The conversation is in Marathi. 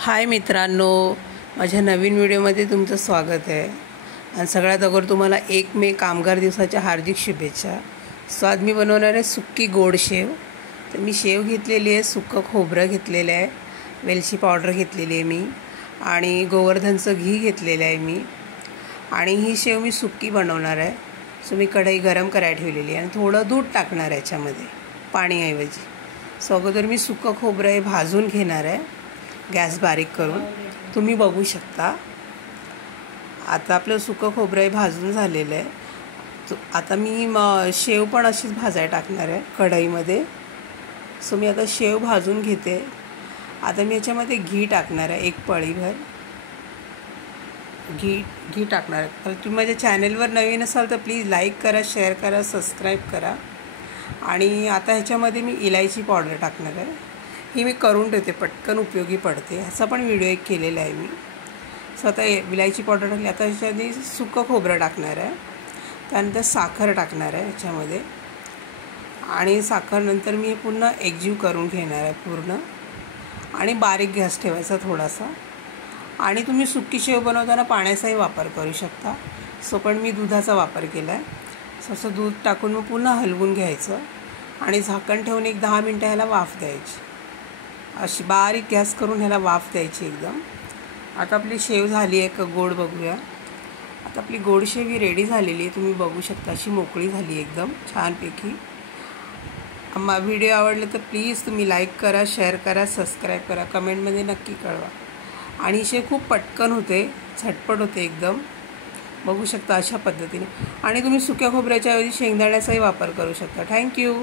हाय मित्रांनो, माझ्या नवीन व्हिडिओमध्ये तुमचं स्वागत आहे। आणि सगळ्यात अगोदर तुम्हाला 1 मे कामगार दिवसाच्या हार्दिक शुभेच्छा। सो आज मी बनवणार आहे सुक्की गोड शेव। तर मी शेव घेतलेली आहे, सुक्कं खोबरं घेतलेलं आहे, वेलची पावडर घेतलेली आहे मी, आणि गोवर्धनचं घी घेतलेलं आहे मी। आणि ही शेव मी सुक्की बनवणार आहे। सो मी कढई गरम करायला ठेवलेली आहे आणि थोडं दूध टाकणार आहे याच्यामध्ये पाणीऐवजी। सो अगोदर मी सुक्कं खोबरं हे भाजून घेणार आहे गॅस बारीक करून, तुम्ही बघू शकता। आता आपलं सुक्कं खोबरं भाजून झालेलं आहे। आता मी शेव पण अशीच भाजायला टाकणार आहे कढईमध्ये। सो मी आता शेव भाजून घेते। आता मी याच्यामध्ये घी टाकणार आहे, 1 पळीभर घी टाकणार आहे। तर तुम्ही माझ्या चॅनलवर नवीन असाल तर प्लीज लाईक करा, शेअर करा, सबस्क्राईब करा। आणि आता ह्याच्यामध्ये मी इलायची पावडर टाकणार आहे। ही मी करून ठेवते, पटकन उपयोगी पडते, ह्याचा पण व्हिडिओ एक केलेला आहे मी। सो आता इलायची पावडर टाकली। आता ह्याच्यामध्ये सुक्कं खोबरं टाकणार आहे, त्यानंतर साखर टाकणार आहे ह्याच्यामध्ये, आणि साखर नंतर मी पुन्हा एकजीव करून घेणार आहे पूर्ण, आणि बारीक गॅस ठेवायचा थोडासा। आणि तुम्ही सुक्की शेव बनवताना पाण्याचाही वापर करू शकता। सो पण मी दुधाचा वापर केला आहे। सो असं दूध टाकून मग पुन्हा हलवून घ्यायचं आणि झाकण ठेवून 10 मिनटं ह्याला वाफ द्यायची। अशी बारीक गॅस करून ह्याला वाफ द्यायची एकदम। आता आपली शेव झाली आहे का गोड बघूया। आता आपली गोड शेव ही रेडी झालेली आहे, तुम्ही बघू शकता, अशी मोकळी झाली एकदम छानपैकी। व्हिडिओ आवडला तर प्लीज तुम्ही लाईक करा, शेअर करा, सबस्क्राईब करा, कमेंटमध्ये नक्की कळवा। आणि शेव खूप पटकन होते, झटपट होते एकदम, बघू शकता अशा पद्धतीने। आणि तुम्ही सुक्या खोबऱ्याच्या ऐवजी शेंगदाण्याचाही वापर करू शकता। थँक्यू।